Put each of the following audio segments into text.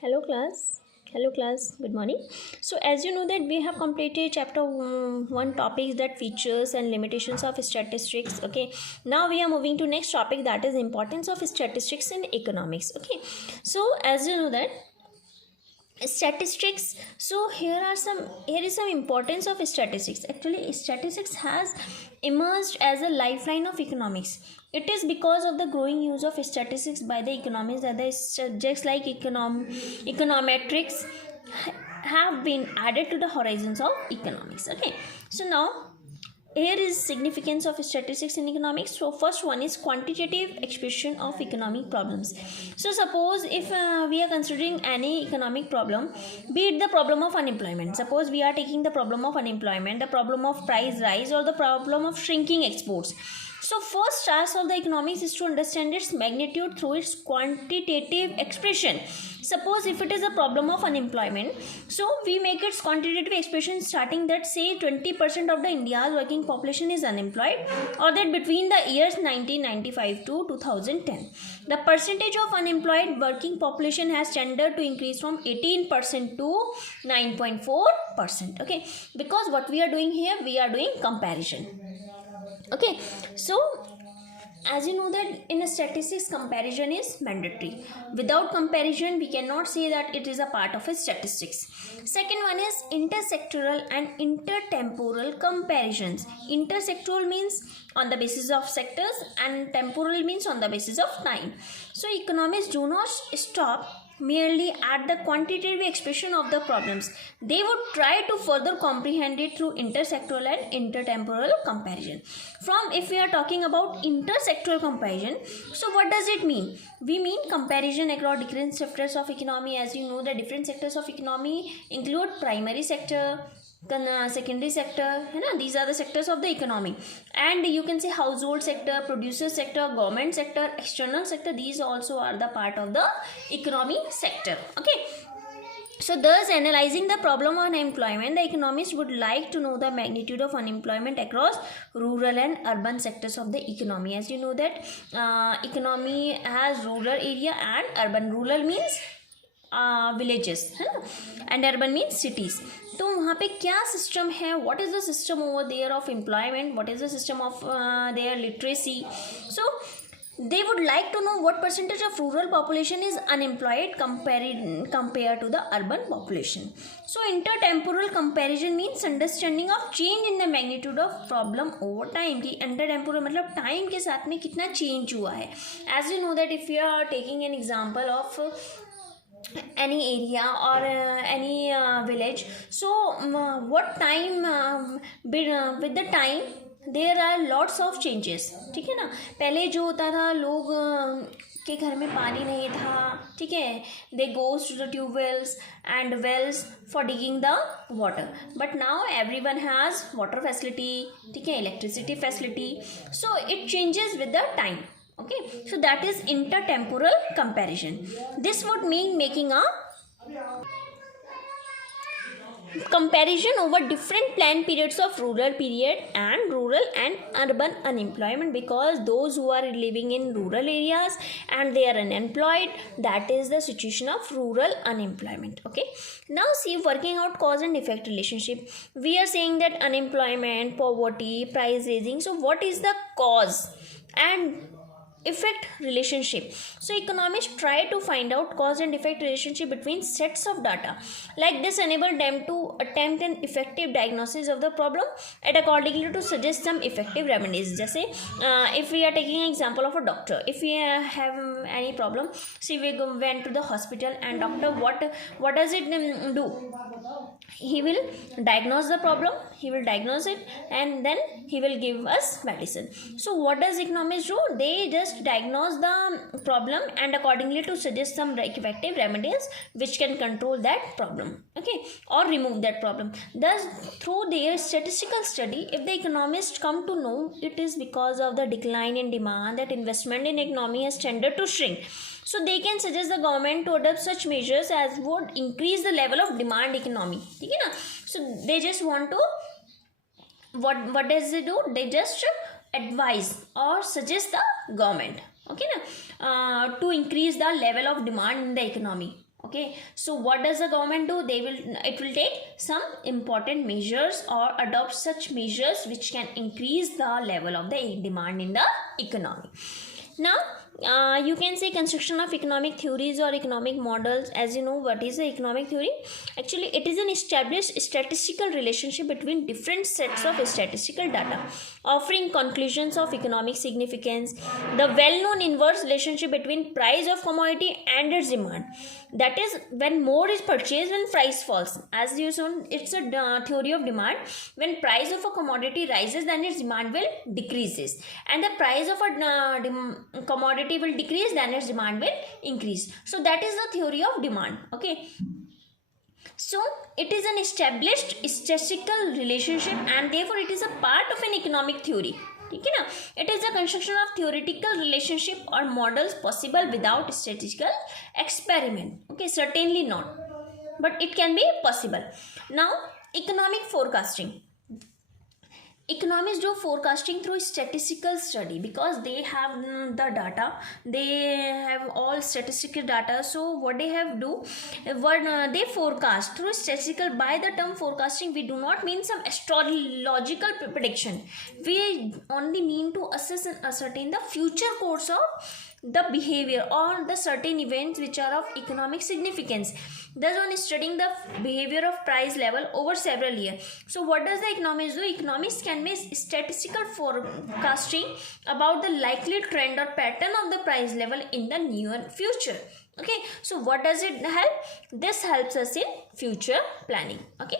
Hello class. Hello class. Good morning. So as you know that we have completed chapter 1 topics that features and limitations of statistics. Okay. Now we are moving to next topic, that is importance of statistics in economics. Okay. So as you know that statistics, so here is some importance of statistics. Actually statistics has emerged as a lifeline of economics. It is because of the growing use of statistics by the economists that the subjects like econometrics have been added to the horizons of economics. Okay, so now here is significance of statistics in economics. So first one is quantitative expression of economic problems. So suppose if we are considering any economic problem, be it the problem of unemployment, suppose we are taking the problem of unemployment, the problem of price rise, or the problem of shrinking exports. So first task of the economics is to understand its magnitude through its quantitative expression. Suppose if it is a problem of unemployment, so we make its quantitative expression starting that say 20% of the India's working population is unemployed, or that between the years 1995 to 2010 the percentage of unemployed working population has tended to increase from 18% to 9.4%. Okay, because what we are doing here, we are doing comparison. Okay, so as you know that in statistics comparison is mandatory. Without comparison we cannot say that it is a part of a statistics. Second one is intersectoral and intertemporal comparisons. Intersectoral means on the basis of sectors and temporal means on the basis of time. So economists do not stop merely at the quantitative expression of the problems. They would try to further comprehend it through intersectoral and intertemporal comparison. From if we are talking about intersectoral comparison, so what does it mean? We mean comparison across different sectors of economy. As you know, the different sectors of economy include primary sector, secondary sector, these are the sectors of the economy, and you can say household sector, producer sector, government sector, external sector. These also are the part of the economy sector. Okay, so thus analyzing the problem of unemployment, the economists would like to know the magnitude of unemployment across rural and urban sectors of the economy. As you know that economy has rural area and urban. Rural means villages है ना, and urban means cities. तो वहाँ पे क्या system है, what is the system over there of employment, what is the system of their literacy. So they would like to know what percentage of rural population is unemployed compared to the urban population. So intertemporal comparison means understanding of change in the magnitude of problem over time. कि intertemporal मतलब time के साथ में कितना change हुआ है. As you know that if you are taking an example of any area or any village, so what time with the time there are lots of changes. ठीक है ना, पहले जो होता था लोग के घर में पानी नहीं था, ठीक है, they goes to the tubewells and wells for digging the water, but now every one has water facility, ठीक है, electricity facility. So it changes with the time. Okay, so that is intertemporal comparison. This would mean making a comparison over different plan periods of rural period and rural and urban unemployment, because those who are living in rural areas and they are unemployed, that is the situation of rural unemployment. Okay, now see, working out cause and effect relationship. We are saying that unemployment, poverty, price raising. So what is the cause and effect relationship? So economists try to find out cause and effect relationship between sets of data. Like this enable them to attempt an effective diagnosis of the problem and accordingly to suggest some effective remedies. जैसे if we are taking an example of a doctor, if we have any problem, see we went to the hospital and doctor what does it do? He will diagnose the problem, he will diagnose it, and then he will give us medicine. So what does economists do? They just diagnose the problem and accordingly to suggest some effective remedies which can control that problem, okay, or remove that problem. Thus through their statistical study, if the economists come to know it is because of the decline in demand that investment in economy has tended to shrink, so they can suggest the government to adopt such measures as would increase the level of demand economy. ठीक है ना, so they just want to what does they do? They just advise or suggest the government, okay na, to increase the level of demand in the economy. Okay, so what does the government do? It will take some important measures or adopt such measures which can increase the level of the demand in the economy. Now, you can say construction of economic theories or economic models. As you know, what is the economic theory? Actually, it is an established statistical relationship between different sets of statistical data, offering conclusions of economic significance. The well-known inverse relationship between price of commodity and its demand. That is, when more is purchased, when price falls. As you saw, it's a theory of demand. When price of a commodity rises, then its demand will decreases, and the price of a commodity will decrease, then its demand will increase. So that is the theory of demand. Okay, so it is an established statistical relationship and therefore it is a part of an economic theory. ठीक है ना, it is a construction of theoretical relationship or models possible without statistical experiment. Okay, certainly not, but it can be possible. Now, economic forecasting. Economists do forecasting through statistical study because they have the data, they have all statistical data. So what they have do, they forecast through statistical. By the term forecasting, we do not mean some astrological prediction. We only mean to assess and ascertain the future course of the behavior or the certain events which are of economic significance. Thus, on studying the behavior of price level over several years. So what does the economists do? Economists can make statistical forecasting about the likely trend or pattern of the price level in the near future. Okay, so what does it help? This helps us in future planning. Okay,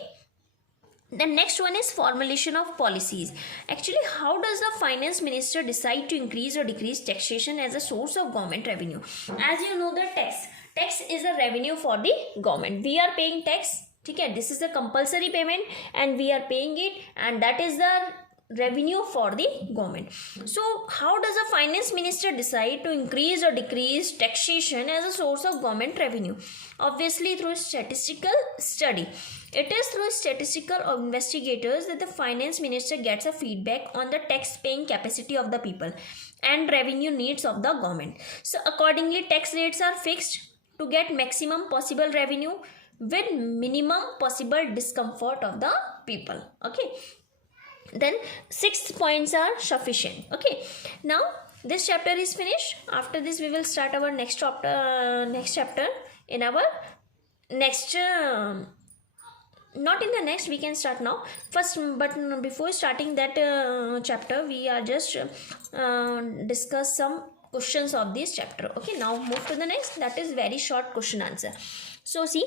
the next one is formulation of policies. Actually, how does the finance minister decide to increase or decrease taxation as a source of government revenue? As you know, the tax is a revenue for the government. We are paying tax. Okay, this is a compulsory payment and we are paying it, and that is the revenue for the government. So how does a finance minister decide to increase or decrease taxation as a source of government revenue? Obviously through statistical study. It is through statistical investigators that the finance minister gets a feedback on the tax paying capacity of the people and revenue needs of the government. So accordingly, tax rates are fixed to get maximum possible revenue with minimum possible discomfort of the people. Okay, then 6 points are sufficient. Okay, now this chapter is finished. After this we will start our next chapter in our next not in the next, we can start now first, but before starting that chapter, we are just discuss some questions of this chapter. Okay, now move to the next, that is very short question answer. So see,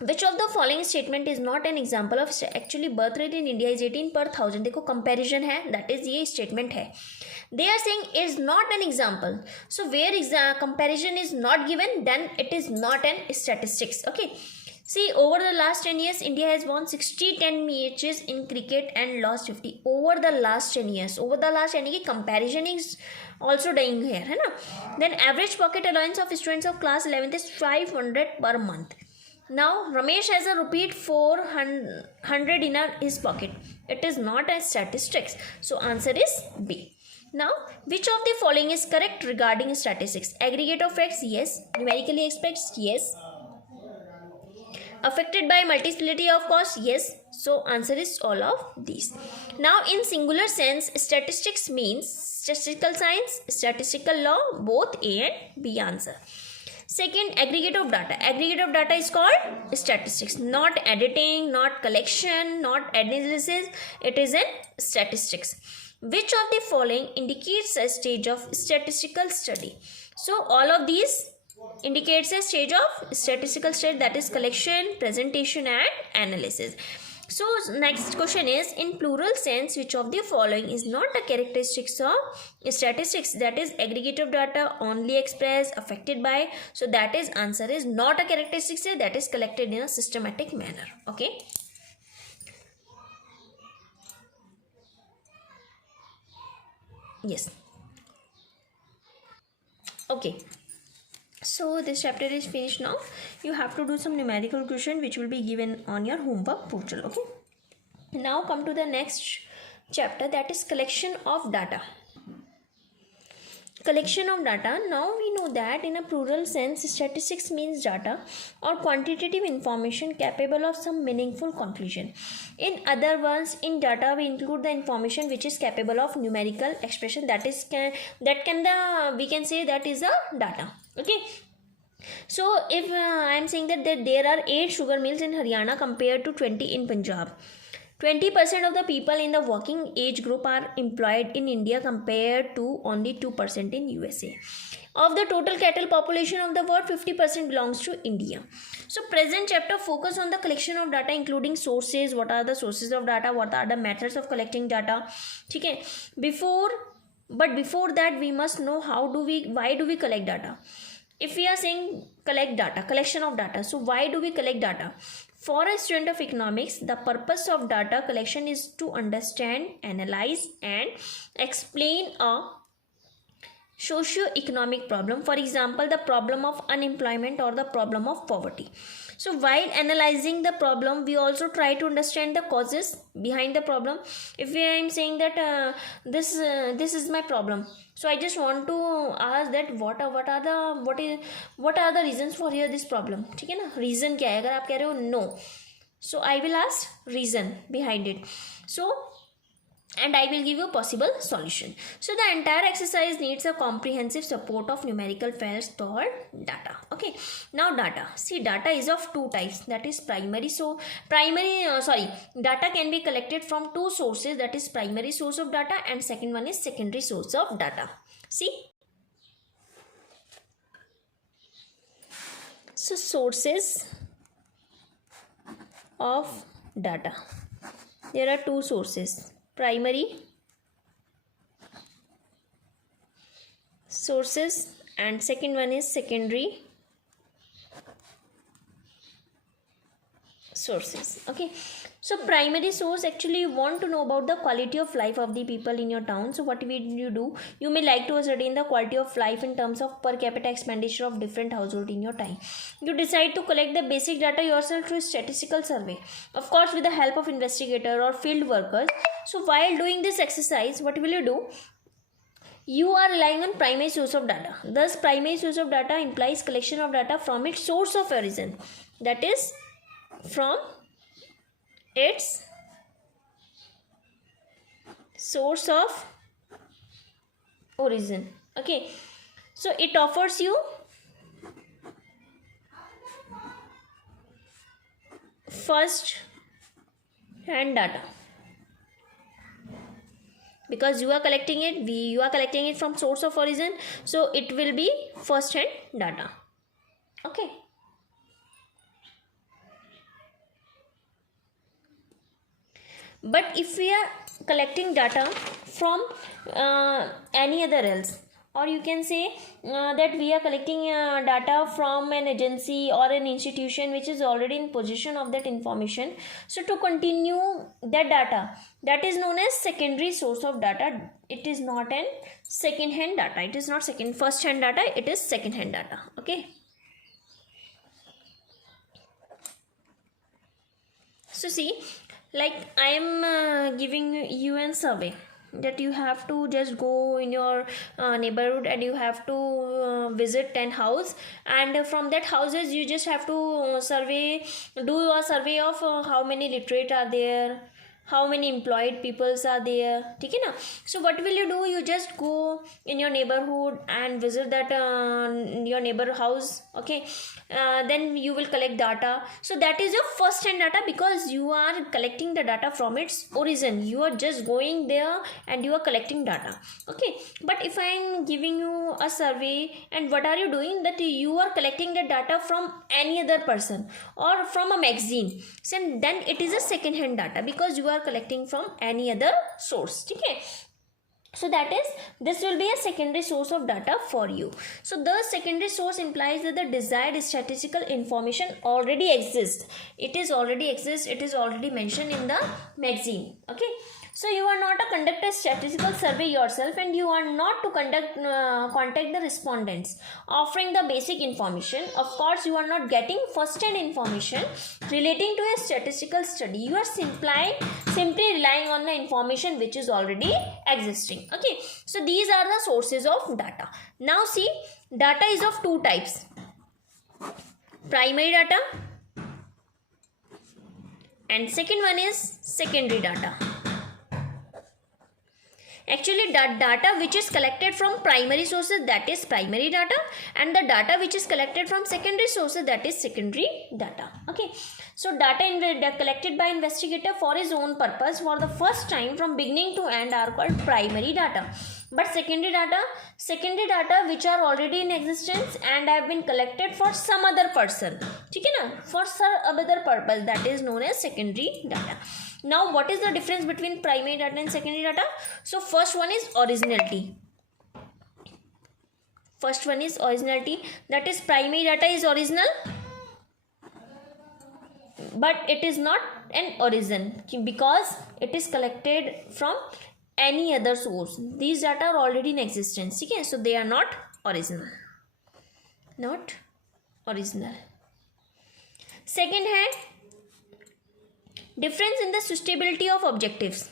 which of the following statement is not an example of, actually birth rate in India is 18 per 1000. देखो comparison है, that is ये statement है. They are saying is not an example. So where comparison is not given, then it is not an statistics. Okay. See, over the last 10 years, India has won 60 10 matches in cricket and lost 50. Over the last 10 years. Over the last 10 years, comparison is also doing here. है ना? Then average pocket allowance of students of class 11th is 500 per month. Now, Ramesh has a repeat 400 in his pocket. It is not a statistics. So, answer is B. Now, which of the following is correct regarding statistics? Aggregate of facts, yes. Numerically expressed, yes. Affected by multiplicity of cost, yes. So, answer is all of these. Now, in singular sense, statistics means statistical science, statistical law, both A and B answer. Second, aggregate of data. Aggregate of data is called statistics. Not editing, not collection, not analysis. It is in statistics. Which of the following indicates a stage of statistical study? So, all of these indicates a stage of statistical study, that is collection, presentation and analysis. So next question is, in plural sense, which of the following is not a characteristics of statistics? That is aggregate of data, only expressed, affected by. So that is answer is not a characteristics, that is collected in a systematic manner. Okay. Yes. Okay. So this chapter is finished now. You have to do some numerical question which will be given on your homework portal. Okay. Now come to the next chapter, that is collection of data. collection of data. Now we know that in a plural sense, statistics means data or quantitative information capable of some meaningful conclusion. In other words, in data we include the information which is capable of numerical expression, that is we can say that is a data. Okay, so if I am saying that there are 8 sugar mills in Haryana compared to 20 in Punjab, 20% of the people in the working age group are employed in India compared to only 2% in USA. Of the total cattle population of the world, 50% belongs to India. So present chapter focus on the collection of data, including sources, what are the sources of data, what are the methods of collecting data. Okay, before that we must know why do we collect data. If we are saying collect data, collection of data, so why do we collect data? For a student of economics, the purpose of data collection is to understand, analyze and explain a socio-economic problem. For example, the problem of unemployment or the problem of poverty. So while analyzing the problem, we also try to understand the causes behind the problem. If I am saying that this is my problem, so I just want to ask that what are the reasons for here this problem. ठीक है ना, reason क्या है? अगर आप कह रहे हो no, so I will ask reason behind it. So and I will give you a possible solution. So the entire exercise needs a comprehensive support of numerical files called data. Okay, now data. See, data is of two types, that is primary. So data can be collected from two sources, that is primary source of data and second one is secondary source of data. See, so sources of data, there are two sources, primary sources and second one is secondary sources. Okay, so primary source, actually you want to know about the quality of life of the people in your town. So what will you do? You may like to ascertain the quality of life in terms of per capita expenditure of different household in your time. You decide to collect the basic data yourself through statistical survey, of course with the help of investigator or field workers. So while doing this exercise, what will you do? You are relying on primary source of data. Thus primary source of data implies collection of data from its source of origin, that is from its source of origin. Okay, so it offers you first hand data because you are collecting it from source of origin, so it will be first hand data. Okay, but if we are collecting data from any other else, or you can say that we are collecting data from an agency or an institution which is already in possession of that information, so to continue that data, that is known as secondary source of data. It is not an second hand data, it is not first hand data, it is second hand data. Okay, so see, like I am giving you a survey that you have to just go in your neighborhood and you have to visit 10 houses, and from that houses you just have to do a survey of how many literate are there, how many employed peoples are there. ठीक है ना? So what will you do? You just go in your neighborhood and visit that your neighbor house. Okay, then you will collect data. So that is your first hand data because you are collecting the data from its origin. You are just going there and you are collecting data. Okay, but if I am giving you a survey and what are you doing, that you are collecting the data from any other person or from a magazine, so then it is a second hand data because you are collecting from any other source. Okay, so that is, this will be a secondary source of data for you. So the secondary source implies that the desired statistical information already exists. It is already mentioned in the magazine. Okay, So you are not to conduct a statistical survey yourself, and you are not to contact the respondents offering the basic information. Of course, you are not getting first-hand information relating to a statistical study. You are simply relying on the information which is already existing. Okay, so these are the sources of data. Now see, data is of two types: primary data, and second one is secondary data. Actually, that data which is collected from primary sources, that is primary data, and the data which is collected from secondary sources, that is secondary data. Okay, so data collected by investigator for his own purpose for the first time from beginning to end are called primary data. But secondary data which are already in existence and have been collected for some other person, ठीक है ना, for some other purpose, that is known as secondary data. Now, what is the difference between primary data and secondary data? So, first one is originality. That is, primary data is original, but it is not an origin because it is collected from any other source. These data are already in existence. Okay? So, they are not original. Second hand, difference in the suitability of objectives.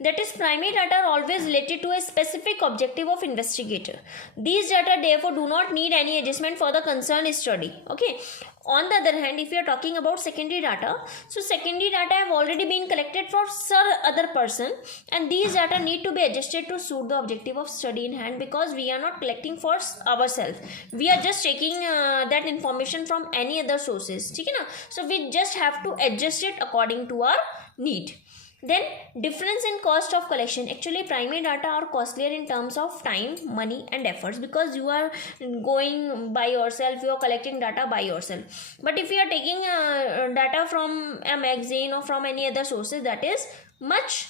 That is, primary data are always related to a specific objective of investigator. These data therefore do not need any adjustment for the concerned study. Okay. On the other hand, if you are talking about secondary data, so secondary data have already been collected for some other person, and these data need to be adjusted to suit the objective of study in hand, because we are not collecting for ourselves. We are just taking that information from any other sources. ठीक है ना? So we just have to adjust it according to our need. Then, difference in cost of collection. Actually, primary data are costlier in terms of time, money and efforts, because you are going by yourself, you are collecting data by yourself. But if you are taking data from a magazine or from any other sources, that is much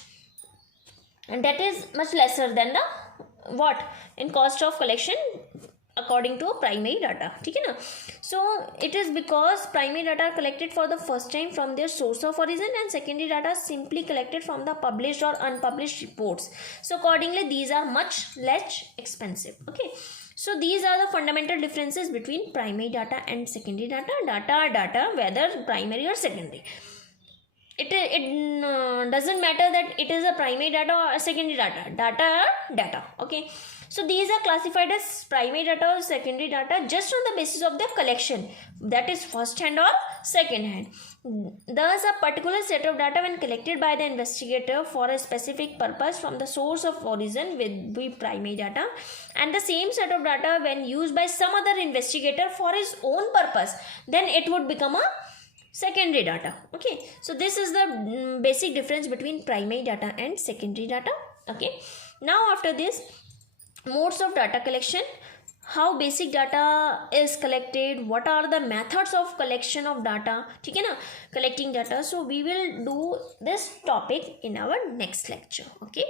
lesser than the what in cost of collection according to primary data. ठीक है ना? So it is because primary data are collected for the first time from their source of origin, and secondary data simply collected from the published or unpublished reports. So accordingly, these are much less expensive. Okay. So these are the fundamental differences between primary data and secondary data. Data are data, whether primary or secondary. It doesn't matter that it is a primary data or a secondary data. Data are data. Okay. So these are classified as primary data or secondary data just on the basis of their collection, that is first hand or second hand. Thus, a particular set of data when collected by the investigator for a specific purpose from the source of origin will be primary data, and the same set of data when used by some other investigator for his own purpose, then it would become a secondary data. Okay, so this is the basic difference between primary data and secondary data. Okay, now after this, modes of data collection, how basic data is collected, what are the methods of collection of data, ठीक है ना, collecting data. So we will do this topic in our next lecture. Okay,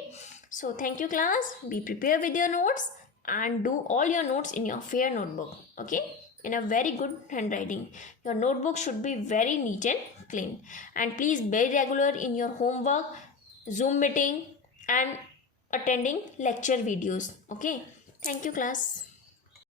so thank you class. Be prepared with your notes and do all your notes in your fair notebook. Okay, in a very good handwriting. Your notebook should be very neat and clean, and please be regular in your homework, Zoom meeting and attending lecture videos. Okay, thank you class.